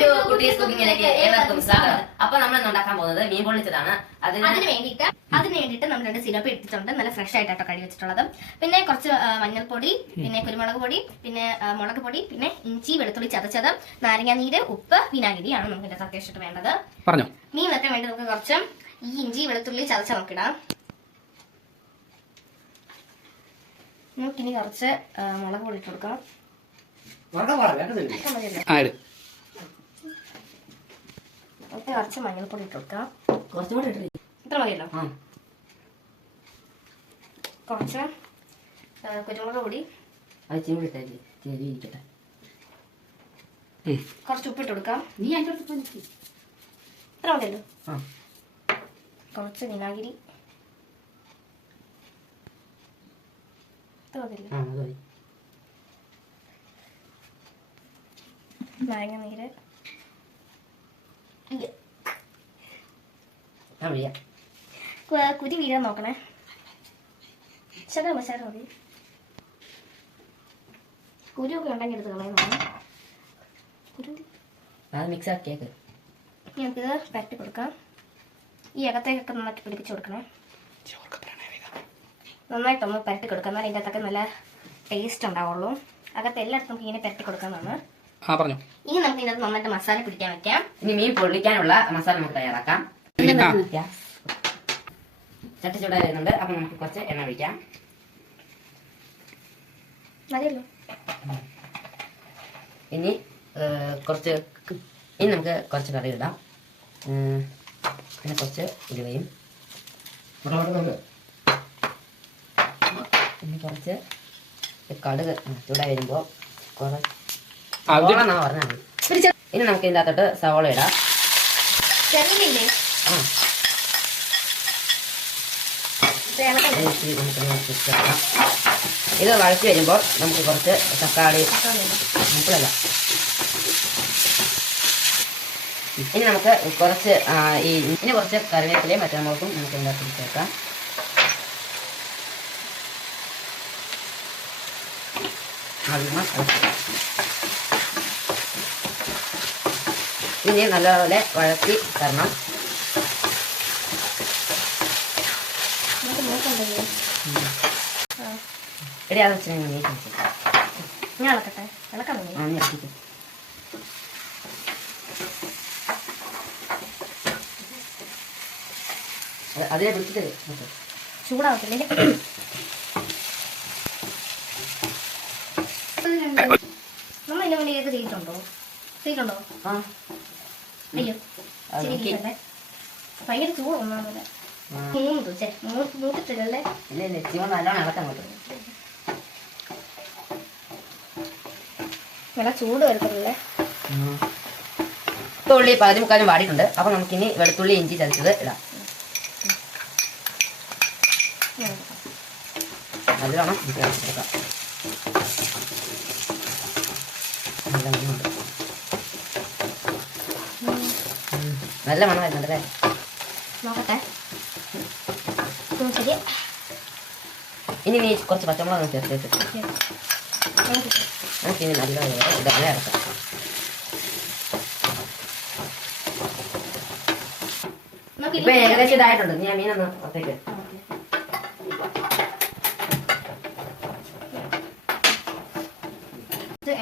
To കുട്ടീസ് കുക്കിങ്ങിലേക്ക് ഏവർക്കും സ്വാഗതം. അപ്പൊ നമ്മൾ ഉണ്ടാക്കാൻ പോകുന്നത് മീൻ പൊള്ളിച്ചതാണ്. അതിന് വേണ്ടിയിട്ട് നമ്മൾ 2 സിരപ്പ് എടുത്തിട്ടുണ്ട്. നല്ല ഫ്രഷ് ആയിട്ടോ കഴുകി വെച്ചിട്ടുള്ളത്. പിന്നെ കുറച്ച് മഞ്ഞൾപ്പൊടി, പിന്നെ കുരുമുളക് പൊടി, പിന്നെ മുളക് പൊടി, പിന്നെ ഇഞ്ചി വെളുത്തുള്ളി ചതച്ചത്, നാരങ്ങ നീര്, ഉപ്പ്, വിനാഗിരിയാണ് നമുക്ക് ഇതിന്റെ അത്യാവശ്യമായിട്ട് വേണ്ടത്. മീൻ വെക്കാൻ വേണ്ടി നമുക്ക് കുറച്ച് ഈ ഇഞ്ചി വെളുത്തുള്ളി ചതച്ച നോക്കിടാം. നമുക്കിനി കുറച്ച് മുളക് പൊടി ഇട്ട് കൊടുക്കാം. കുറച്ച് മഞ്ഞൾപ്പൊടി ഇട്ട് കൊടുക്കാം. ഇത്ര മതിയല്ലോ. കുറച്ച് കുരുമുളക് പൊടി, കുറച്ച് ഉപ്പിട്ട് കൊടുക്കാം. ഇത്ര മതിയല്ലോ. കുറച്ച് വിനാഗിരി, ഇത്ര മതിയല്ലോ. നാരങ്ങ നീര്, കുരി വീഴാൻ നോക്കണേ. ശകലം മതി. കുരുവൊക്കെ ഉണ്ടെങ്കിൽ എടുത്ത് കളയുന്നതാണ്. നമുക്കിത് പരട്ടി കൊടുക്കാം. ഈ അകത്തേക്കൊക്കെ നന്നായിട്ട് പിടിപ്പിച്ച് കൊടുക്കണേ. നന്നായിട്ടൊന്ന് പരട്ടി കൊടുക്കാം. എന്നാൽ ഇതിൻ്റെ അകത്തൊക്കെ നല്ല ടേസ്റ്റ് ഉണ്ടാവുള്ളൂ. അകത്ത് എല്ലായിടത്തും നമുക്ക് ഇങ്ങനെ പരട്ടി കൊടുക്കാവുന്നതാണ്. ഇനി നമുക്ക് ഇതിനകത്ത് നന്നായിട്ട് മസാല പിടിക്കാൻ വെക്കാം. ഇനി മീൻ പൊള്ളിക്കാനുള്ള മസാല നമുക്ക് തയ്യാറാക്കാം. ചട്ടി ചൂടായി വരുന്നുണ്ട്. അപ്പൊ നമുക്ക് കുറച്ച് എണ്ണ ഒഴിക്കാം. ഇനി നമുക്ക് കുറച്ച് കറി ഇടാം. പിന്നെ കുറച്ച് ഉലുവയും, പിന്നെ കുറച്ച് കടുക് ചൂടായി വരുമ്പോ പറഞ്ഞാൽ മതി. ഇനി നമുക്ക് ഇതിൻ്റെ അകത്തോട്ട് സവോള ഇടാം. ഇത് വഴറ്റി വരുമ്പോൾ നമുക്ക് കുറച്ച് തക്കാളി, മുളകല്ല, ഇനി നമുക്ക് കുറച്ച് കുറച്ച് കറിവേപ്പിലയും പച്ചമുളകും നമുക്ക് ഇതിൻ്റെ അകത്ത് ചേർക്കാം. ഇനി നല്ലപോലെ വഴറ്റി തരണം. അതിനെ പിടിച്ചിട്ട് ചൂടാവത്തില്ലേ? നമ്മൾ ഇതിന് വേണ്ടി ഏത് ചെയ്തിട്ടുണ്ടോ? അയ്യോ ഭയങ്കര ചൂട് ഒന്നാമത്. മൂത്തിട്ടില്ലല്ലേ? നല്ലോണം ഇളക്കങ്ങോട്ട്. നല്ല ചൂട് വരുന്നില്ലേ? ഉള്ളി പകുതി മുക്കാലും വാടിയിട്ടുണ്ട്. അപ്പൊ നമുക്കിനി വെളുത്തുള്ളി ഇഞ്ചി ചതച്ചത് ഇടാം. നല്ലോണം എടുക്കാം. നല്ല മണം വരുന്നുണ്ടല്ലേ? നോക്കട്ടെ. ശരി. ഇനി നീ കുറച്ച് പച്ചമുളക് ചേർത്തിട്ട് നമുക്കിനി നല്ല ഇതെല്ലാം ഇറക്കാം. ഇപ്പൊ ഏകദേശം ഇതായിട്ടുണ്ട്. ഞാൻ മീനൊന്ന് പുറത്തേക്ക്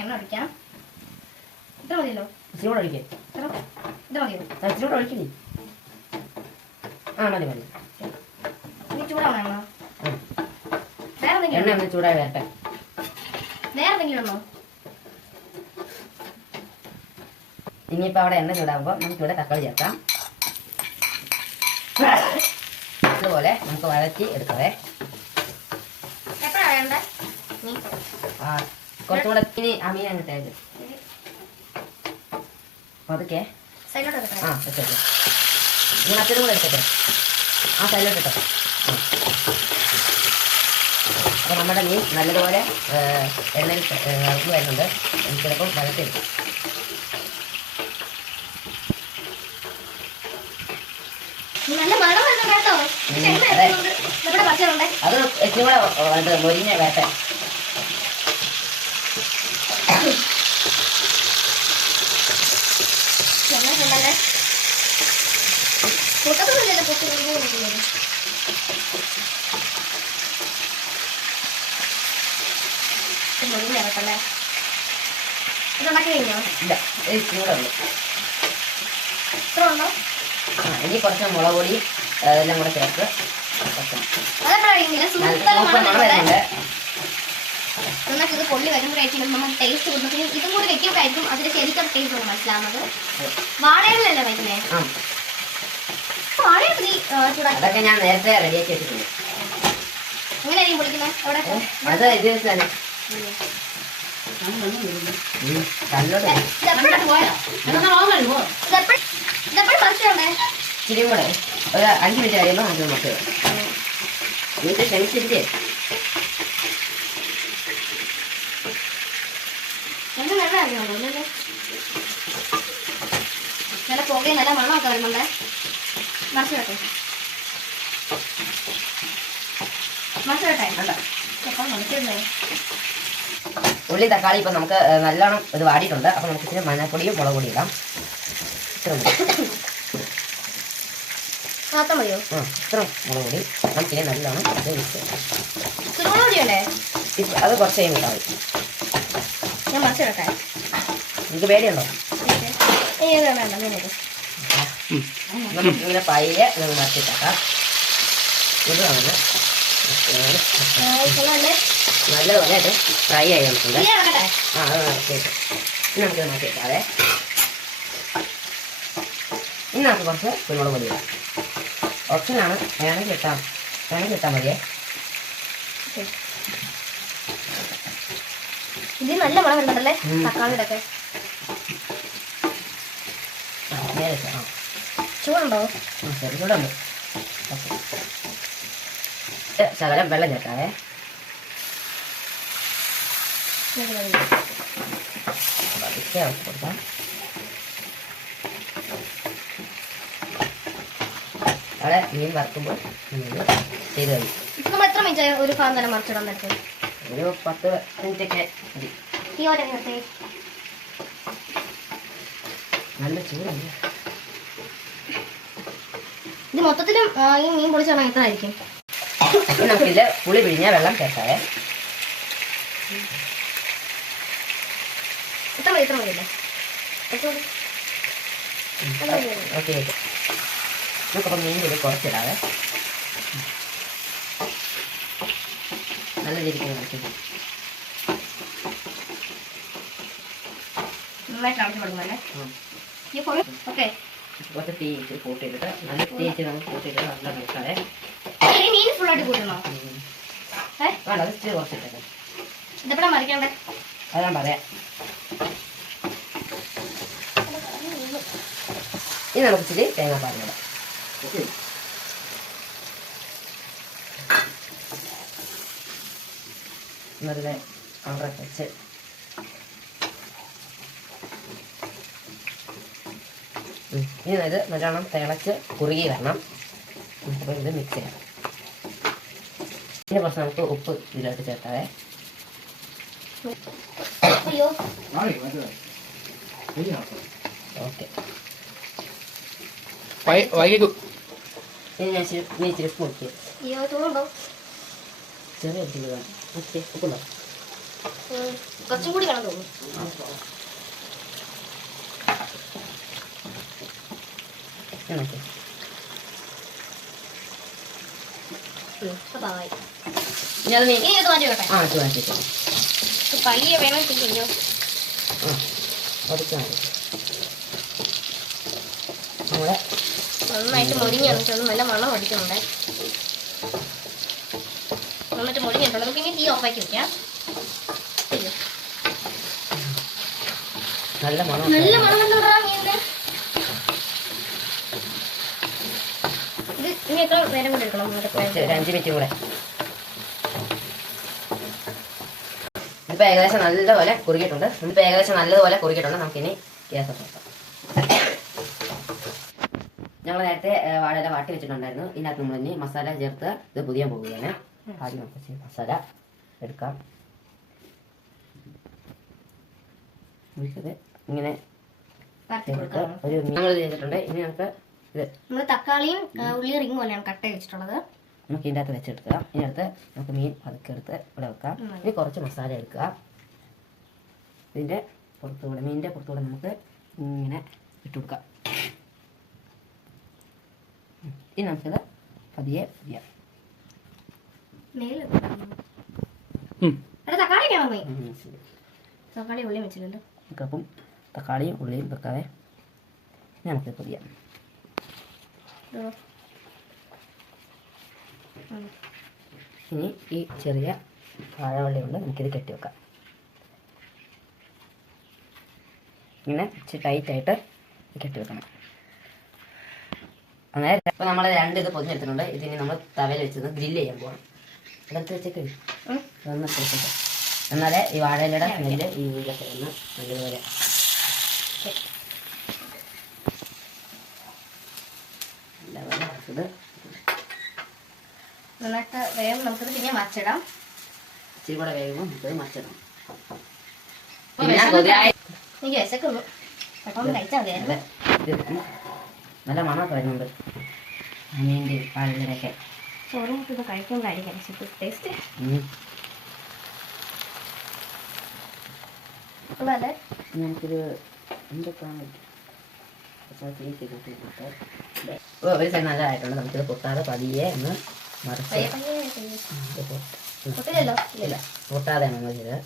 എണ്ണ ഒഴിക്കാം. ഇത്ര മതിയല്ലോ. ഇച്ചിരി ഒഴിക്കേ. ഇത് മതിയോ? ഇച്ചിരി ഒഴിക്കണേ. മതി. ചൂടാവണോ? എണ്ണ ഒന്ന് ചൂടായി വരട്ടെ. വേറെ എന്തെങ്കിലും ഉണ്ടോ? ഇനിയിപ്പോ അവിടെ എണ്ണ ചൂടാകുമ്പോ നമുക്കിവിടെ തക്കാളി ചേർക്കാം. അതുപോലെ നമുക്ക് വഴറ്റി എടുക്കവേ. കുറച്ചുകൂടെ ഇനി ആ മീൻ അങ്ങോട്ടേക്ക് അതൊക്കെ വെച്ചോ. ഇനി മറ്റൊരു കൂടെ എടുക്കട്ടെ. ആ സൈഡിലോട്ട് ഇട്ടോ. അപ്പൊ നമ്മുടെ മീൻ നല്ലതുപോലെ എണ്ണയിൽ ഇറങ്ങി വരുന്നുണ്ട്. ചിലപ്പോൾ വഴറ്റിയെടുക്കും. അത് ഇച്ചിരി കൂടെ മൊരിഞ്ഞ വരട്ടെ. ഇറക്കല്ലേ ഇതുണ്ടാക്കി കഴിഞ്ഞോ? ഇല്ല, ചൂടുള്ളൂ. ഇത്ര ഉണ്ടോ? ഇനി കുറച്ച് മുളക് പൊടി അതെല്ലാം കൂടെ ചേർത്ത് നമുക്ക് ഇത് പൊള്ളി വരുമ്പോഴായിരിക്കും നമ്മൾ ടേസ്റ്റ് കൊടുക്കും. ഇതും കൂടി വെക്കുമ്പോഴായിരിക്കും അതിന് ശരിക്കും ടേസ്റ്റ് മനസ്സിലാവുന്നത്. വാഴയിലല്ലേ വയ്ക്കുന്നേ? അതൊക്കെ ഞാൻ നേരത്തെ റെഡിയാക്കി വെച്ചിട്ടുണ്ട്. എങ്ങനെയായിരിക്കും പൊളിക്കുന്നത്? അവിടെ അത് ഇത് തന്നെ ഇച്ചിരി കൂടെ ഒരു 5 മിനിറ്റ് കഴിയുമ്പോൾ നമുക്ക് നോക്കുക. വീട്ടിൽ ക്ഷണിച്ചിട്ട് നല്ല പുകയും നല്ല മണമൊക്കെ വരുന്നുണ്ടേ. മറിച്ചിടട്ടെ ഉള്ളി തക്കാളി ഇപ്പം നമുക്ക് നല്ലോണം ഇത് വാടിയിട്ടുണ്ട്. അപ്പം നമുക്ക് ഇച്ചിരി മഞ്ഞൾപ്പൊടിയും മുളക് പൊടിയും ഇടാം. ഇത്ര മതിയോ? ഇത്ര മുളക് പൊടി നമുക്കിനി നല്ലോണം അത് കുറച്ച് കഴിയുമ്പോൾ ഇട്ടാൽ മതി. ഞാൻ മറിച്ചിടട്ടെ. എനിക്ക് പേടിയുണ്ടോ? നമുക്കിങ്ങനെ പയ്യെ നമുക്ക് മറിച്ചിട്ടാക്കാം. ഇത് നമുക്ക് നല്ലതുപോലെ അത് ഫ്രൈ ആയി വന്നിട്ടുണ്ട്. അത് നടത്തിയിട്ട് ഇനി നമുക്കിത് മാറ്റിയിട്ടാതെ ഇനി നമുക്ക് കുറച്ച് കുരുമുളക് പൊടി ഇടാം. ഓപ്ഷനാണ്, വേണമെങ്കിൽ ഇട്ടാൽ മതിയേ. ഇത് നല്ല മണം വരുന്നുണ്ടല്ലേ തക്കാളിയുടെ ഒക്കെ. ചൂടുണ്ടോ? ചൂടുണ്ട്. ശകലം വെള്ളം ചേർക്കാവേ. കൊടുക്കാം. അവിടെ മീൻ വറുക്കുമ്പോൾ ചെയ്ത് കഴിയും. നമ്മൾ എത്ര മിനിറ്റ് ഒരു ഭാഗം തന്നെ മറിച്ചിടാൻ പറ്റും? ഒരു 10 മിനിറ്റൊക്കെ മതി. നല്ല ചൂടുണ്ട്. ഇത് മൊത്തത്തിലും ഈ മീൻ പൊളിച്ചാൽ എത്ര ആയിരിക്കും? നമുക്കില്ല പുളി പിഴിഞ്ഞ വെള്ളം ചേർക്കാവേ. ഇത്ര മതിയല്ലേ? ഓക്കെ. നമുക്കപ്പം മീൻ ഇത് കുറച്ചിടാവേ. നല്ല രീതിക്ക് കളിക്കും. നന്നായിട്ട് അടച്ചു കൊടുക്കുമല്ലേ? ഓക്കെ. കുറച്ച് തീ ഇച്ചിരി കൂട്ടിയിട്ടിട്ട് നല്ല തീ ഇച്ചിരി നമുക്ക് കൂട്ടിയിട്ട് നല്ല കളിക്കാതെ. മീൻ ഫുള്ളായിട്ട് കൂട്ടണോ? വേണ്ട, അത് ഇച്ചിരി കുറച്ചിട്ടേ. ഇതെപ്പോഴാ മറിക്കണ്ടേ? അത് ഞാൻ പറയാം. ഇനി നമുക്ക് ഇച്ചിരി തേങ്ങാപ്പാലിടാം. നല്ല കളറൊക്കെ വെച്ച് ഇനി ഇത് നല്ലോണം തിളച്ച് കുറുകി വരണം. അപ്പോൾ ഇത് മിക്സ് ചെയ്യാം. പിന്നെ കുറച്ച് നമുക്ക് ഉപ്പ് ഇതിലോട്ട് ചേർത്താവേ. ഓക്കെ. ഇനി ഞാൻ ഇച്ചിരി സ്പൂൺ ചെറിയ ഉപ്പുണ്ടോ? കുറച്ചും കൂടി വേണം തോന്നുന്നു. പയ്യെ വേണം ചെയ്യോ? നന്നായിട്ട് മൊരിഞ്ഞ് വന്നിട്ടുണ്ട്. നല്ല മണം അടിക്കുന്നുണ്ട്. നന്നായിട്ട് മൊരിഞ്ഞിട്ടുണ്ട്. നമുക്ക് ഇനി തീ ഓഫാക്കി വെക്കാം. നല്ല മണം വന്നിട്ടുണ്ടാ മീനിന്. ഇത് ഇനി എത്ര നേരം കൂടെ എടുക്കണം? 5 മിനിറ്റ് കൂടെ. ഇതിപ്പോൾ ഏകദേശം നല്ലപോലെ കുറുകിയിട്ടുണ്ട്. നമുക്കിനി ഗ്യാസ് ഓഫ് ആക്കാം. ഞങ്ങൾ നേരത്തെ വാഴയില വാട്ടി വെച്ചിട്ടുണ്ടായിരുന്നു. ഇതിനകത്ത് നമ്മൾ ഇനി മസാല ചേർത്ത് ഇത് പുതിയ പോവുകയാണ്. ആദ്യം നമുക്ക് മസാല എടുക്കാം. ഇങ്ങനെ ഒരു ഞങ്ങൾ ചെയ്തിട്ടുണ്ട്. ഇനി നമുക്ക് ഇത് നമ്മൾ തക്കാളിയും ഉള്ളി റിങ് പോലെയാണ് കട്ട് ചെയ്ത് വെച്ചിട്ടുള്ളത്. നമുക്ക് ഇതിൻ്റെ അകത്ത് വെച്ചെടുക്കുക. ഇതിനകത്ത് നമുക്ക് മീൻ പതുക്കെ എടുത്ത് ഇവിടെ വെക്കാം. ഇനി കുറച്ച് മസാല എടുക്കുക. ഇതിൻ്റെ പുറത്തുകൂടെ മീനിൻ്റെ പുറത്തുകൂടെ നമുക്ക് ഇങ്ങനെ ഇട്ട് കൊടുക്കാം. ഇനി നമുക്കിത് പതിയെ ചെയ്യാം. തക്കാളിക്കാണോ പോയി? തക്കാളി ഉള്ളി വെച്ചിട്ടുണ്ട്. അപ്പം തക്കാളിയും ഉള്ളിയും വെക്കാതെ നമുക്ക് പൊതിയാം. ഇനി ഈ ചെറിയ വാഴവള്ളി കൊണ്ട് നമുക്കിത് കെട്ടി വെക്കാം. ഇങ്ങനെ ടൈറ്റായിട്ട് കെട്ടി വെക്കണം. അങ്ങനെ ഇപ്പം നമ്മൾ രണ്ട് ഇത് പൊതിഞ്ഞെടുത്തിട്ടുണ്ട്. ഇതിന് നമ്മൾ തവയിൽ വെച്ചത് ഗ്രില്ല് ചെയ്യാൻ പോകണം. അതെടുത്ത് വെച്ചേക്ക് അതൊന്നിട്ട് വെച്ചിട്ട് എന്നാലേ ഈ വാഴയിലയുടെ സ്മെല്ല് ഈ ഇതൊക്കെ ഒന്ന് നല്ലതുപോലെ ഇത് നന്നായിട്ട് വേഗം നമുക്കിത് പിന്നെ മറിച്ചിടാം. ഇച്ചിരി കൂടെ വേഗം നമുക്കത് മറിച്ചിടാം. എനിക്ക് വിശക്കുന്നു. പെട്ടെന്ന് കഴിച്ചാൽ മതിയായിരുന്നു. നല്ല മണമൊക്കെ വരുന്നുണ്ട് മീൻ്റെ വാഴയിലൊക്കെ. ചോറും ഇത് കഴിക്കുമ്പോഴായിരിക്കും ടേസ്റ്റ്. നമുക്കിത് എന്തൊക്കെയാണ് ഒരു സൈഡ് നല്ലതായിട്ടുണ്ട്. നമുക്കിത് പൊട്ടാതെ പതിയെ ഒന്ന് മറിച്ച് ഇല്ല പൊട്ടാതെ നമ്മൾ ചെയ്ത്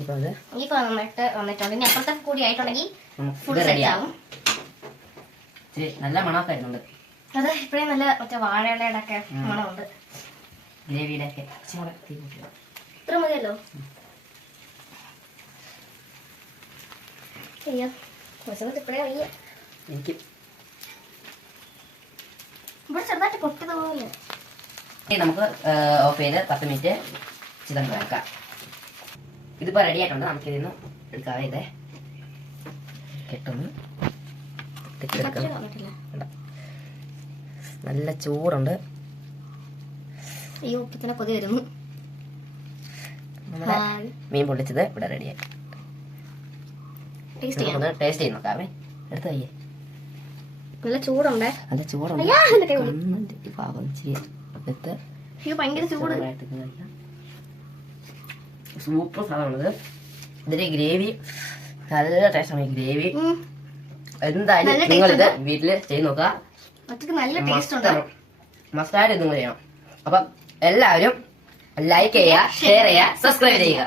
ഇപ്പം അത് ഇപ്പൊ നന്നായിട്ട് വന്നിട്ടുണ്ട്. ഇനി അപ്പുറത്തെ കൂടി ആയിട്ടുണ്ടെങ്കിൽ ഫുൾ റെഡിയാവും. ഇച്ചിരി നല്ല മണമൊക്കെ വരുന്നുണ്ട്. അത് ഇപ്പഴേ നല്ല മറ്റേ വാഴയുടെ ഒക്കെ മണമുണ്ട്. ഗ്രേവിയുടെ ഒക്കെ ഇത്ര മതിയല്ലോ. ഇപ്പഴേ വയ്യ. എനിക്ക് ഇവിടെ ചെറുതായിട്ട് പൊട്ടിയത് പോലെ. നമുക്ക് ഓഫ് ചെയ്ത് 10 മിനിറ്റ് ചിക്കൻ വെക്കാം. ഇതിപ്പോൾ റെഡി ആയിട്ടുണ്ട്. നമുക്കിതിന്ന് എടുക്കാതെ ഇതേ കെട്ടൊന്ന് നല്ല ചൂടുണ്ട്. അയ്യോ ഇപ്പത്തന്നെ കൊതി വരുന്നു. മീൻ പൊള്ളിച്ചത് ഇവിടെ റെഡിയായി. ടേസ്റ്റ് ചെയ്ത് നോക്കാമേ. എടുത്ത് കഴിയേ നല്ല ചൂടുണ്ട്. നല്ല ചൂടുണ്ട്. പാകം ഇച്ചിരി എടുത്ത് ഭയങ്കര ചൂട്. സൂപ്പർ സാധനമാണിത്. ഇതിന്റെ ഗ്രേവി നല്ല ടേസ്റ്റാണ്. ഈ ഗ്രേവി എന്തായാലും നിങ്ങളിത് വീട്ടില് ചെയ്ത് നോക്കുക. നല്ല ടേസ്റ്റ് ഉണ്ട്. മസ്റ്റാർഡ് ഇതും കൂടെ ചെയ്യണം. അപ്പം എല്ലാവരും ലൈക്ക് ചെയ്യുക, ഷെയർ ചെയ്യുക, സബ്സ്ക്രൈബ് ചെയ്യുക.